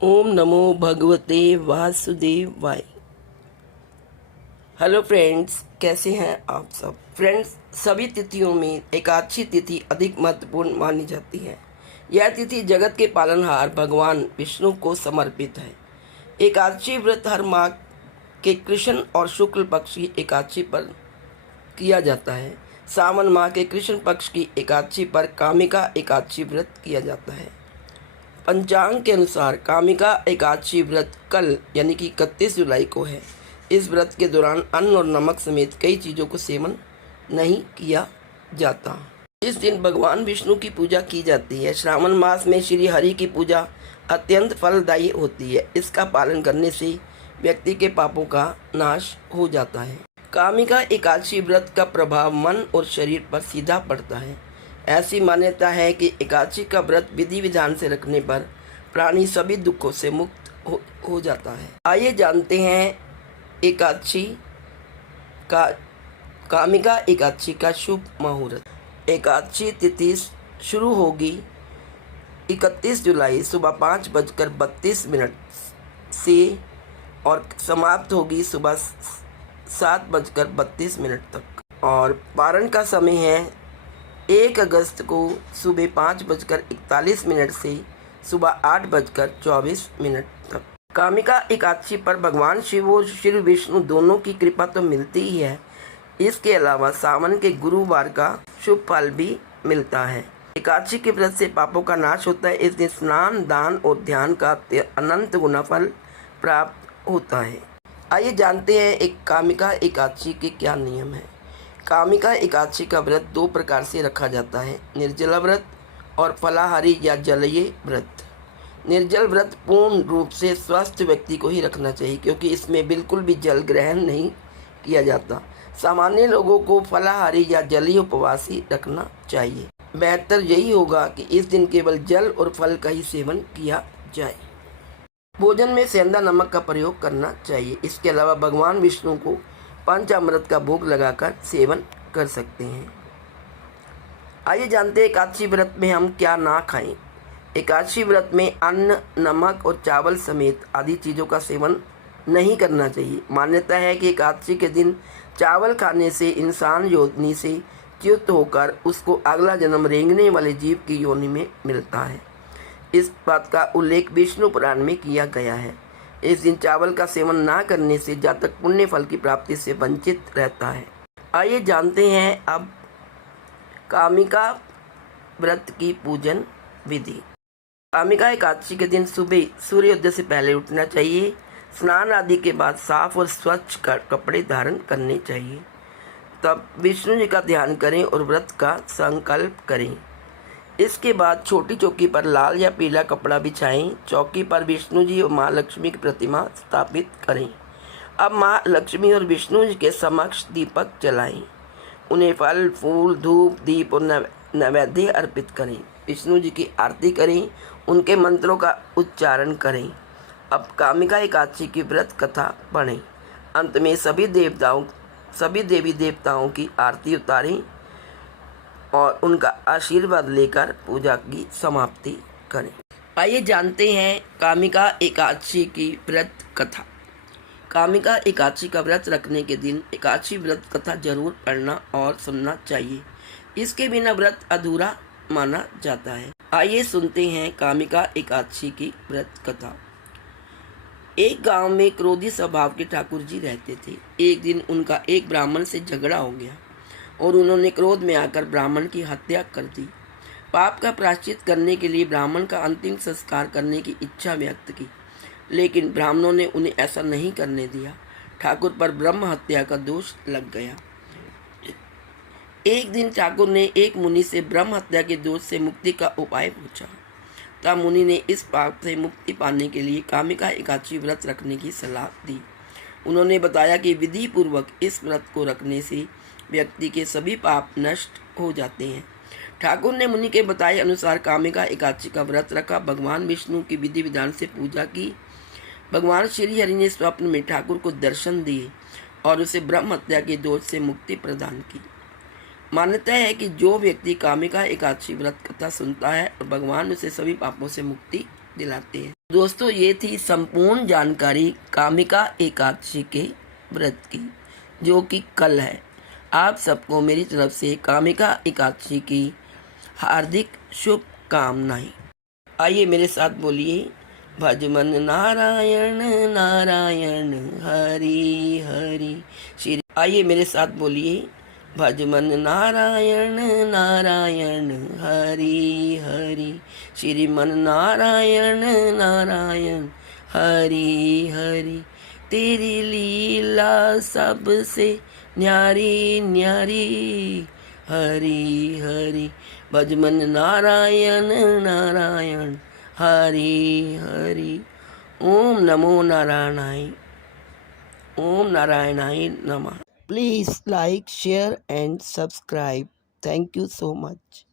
ओम नमो भगवते वासुदेवाय। Hello friends, कैसे हैं आप सब। फ्रेंड्स, सभी तिथियों में एकादशी तिथि अधिक महत्वपूर्ण मानी जाती है। यह तिथि जगत के पालनहार भगवान विष्णु को समर्पित है। एकादशी व्रत हर माह के कृष्ण और शुक्ल पक्ष की एकादशी पर किया जाता है। सावन माह के कृष्ण पक्ष की एकादशी पर कामिका एकादशी व्रत किया जाता है। पंचांग के अनुसार कामिका एकादशी व्रत कल यानी कि 31 जुलाई को है। इस व्रत के दौरान अन्न और नमक समेत कई चीज़ों को सेवन नहीं किया जाता। इस दिन भगवान विष्णु की पूजा की जाती है। श्रावण मास में श्री हरि की पूजा अत्यंत फलदायी होती है। इसका पालन करने से व्यक्ति के पापों का नाश हो जाता है। कामिका एकादशी व्रत का प्रभाव मन और शरीर पर सीधा पड़ता है। ऐसी मान्यता है कि एकादशी का व्रत विधि विधान से रखने पर प्राणी सभी दुखों से मुक्त हो जाता है। आइए जानते हैं एकादशी का कामिका एकादशी का शुभ मुहूर्त। एकादशी तिथि शुरू होगी 31 जुलाई सुबह 5:32 से और समाप्त होगी सुबह 7:32 तक। और पारण का समय है 1 अगस्त को सुबह 5:41 से सुबह 8:24 तक। कामिका एकादशी पर भगवान शिव और श्री विष्णु दोनों की कृपा तो मिलती ही है। इसके अलावा सावन के गुरुवार का शुभ फल भी मिलता है। एकादशी के व्रत से पापों का नाश होता है। इस दिन स्नान, दान और ध्यान का अनंत गुना फल प्राप्त होता है। आइए जानते हैं एक कामिका एकादशी के क्या नियम है। कामिका एकादशी का व्रत 2 प्रकार से रखा जाता है, निर्जला व्रत और फलाहारी या जलीय व्रत। निर्जल व्रत पूर्ण रूप से स्वस्थ व्यक्ति को ही रखना चाहिए, क्योंकि इसमें बिल्कुल भी जल ग्रहण नहीं किया जाता। सामान्य लोगों को फलाहारी या जलीय उपवास ही रखना चाहिए। बेहतर यही होगा कि इस दिन केवल जल और फल का ही सेवन किया जाए। भोजन में सेंधा नमक का प्रयोग करना चाहिए। इसके अलावा भगवान विष्णु को पंचामृत का भोग लगाकर सेवन कर सकते हैं। आइए जानते हैं एकादशी व्रत में हम क्या ना खाएं। एकादशी व्रत में अन्न, नमक और चावल समेत आदि चीज़ों का सेवन नहीं करना चाहिए। मान्यता है कि एकादशी के दिन चावल खाने से इंसान योनि से च्युत होकर उसको अगला जन्म रेंगने वाले जीव की योनि में मिलता है। इस बात का उल्लेख विष्णु पुराण में किया गया है। इस दिन चावल का सेवन ना करने से जातक पुण्य फल की प्राप्ति से वंचित रहता है। आइए जानते हैं अब कामिका व्रत की पूजन विधि। कामिका एकादशी के दिन सुबह सूर्योदय से पहले उठना चाहिए। स्नान आदि के बाद साफ और स्वच्छ कपड़े धारण करने चाहिए। तब विष्णु जी का ध्यान करें और व्रत का संकल्प करें। इसके बाद छोटी चौकी पर लाल या पीला कपड़ा बिछाएं। चौकी पर विष्णु जी और माँ लक्ष्मी की प्रतिमा स्थापित करें। अब माँ लक्ष्मी और विष्णु जी के समक्ष दीपक जलाएं। उन्हें फल, फूल, धूप, दीप और नैवेद्य अर्पित करें। विष्णु जी की आरती करें, उनके मंत्रों का उच्चारण करें। अब कामिका एकादशी की व्रत कथा पढ़ें। अंत में सभी देवी देवताओं की आरती उतारें और उनका आशीर्वाद लेकर पूजा की समाप्ति करें। आइए जानते हैं कामिका एकादशी की व्रत कथा। कामिका एकादशी का व्रत रखने के दिन एकादशी व्रत कथा जरूर पढ़ना और सुनना चाहिए। इसके बिना व्रत अधूरा माना जाता है। आइए सुनते हैं कामिका एकादशी की व्रत कथा। एक गांव में क्रोधी स्वभाव के ठाकुर जी रहते थे। एक दिन उनका एक ब्राह्मण से झगड़ा हो गया और उन्होंने क्रोध में आकर ब्राह्मण की हत्या कर दी। पाप का प्रायश्चित करने के लिए ब्राह्मण का अंतिम संस्कार करने की इच्छा व्यक्त की, लेकिन ब्राह्मणों ने उन्हें ऐसा नहीं करने दिया। ठाकुर पर ब्रह्म हत्या का दोष लग गया। एक दिन ठाकुर ने एक मुनि से ब्रह्म हत्या के दोष से मुक्ति का उपाय पूछा। तब मुनि ने इस पाप से मुक्ति पाने के लिए कामिका एकादशी व्रत रखने की सलाह दी। उन्होंने बताया कि विधि पूर्वक इस व्रत को रखने से व्यक्ति के सभी पाप नष्ट हो जाते हैं। ठाकुर ने मुनि के बताए अनुसार कामिका एकादशी का व्रत रखा। भगवान विष्णु की विधि विधान से पूजा की। भगवान श्री हरि ने स्वप्न में ठाकुर को दर्शन दिए और उसे ब्रह्म हत्या के दोष से मुक्ति प्रदान की। मान्यता है कि जो व्यक्ति कामिका एकादशी व्रत कथा सुनता है और भगवान उसे सभी पापों से मुक्ति दिलाते हैं। दोस्तों ये थी संपूर्ण जानकारी कामिका एकादशी के व्रत की, जो कि कल है। आप सबको मेरी तरफ से कामिका एकादशी की हार्दिक शुभकामनाएं। आइए मेरे साथ बोलिए, भजमन नारायण नारायण हरि हरि श्री। आइए मेरे साथ बोलिए, भजमन नारायण नारायण हरि हरि श्रीमन नारायण नारायण हरि हरि। तेरी लीला सबसे न्यारी न्यारी हरि हरि। भजमन नारायण नारायण हरि हरि। ओम नमो नारायणाय। ओम नारायणाय नमः। Please like, share and subscribe. Thank you so much.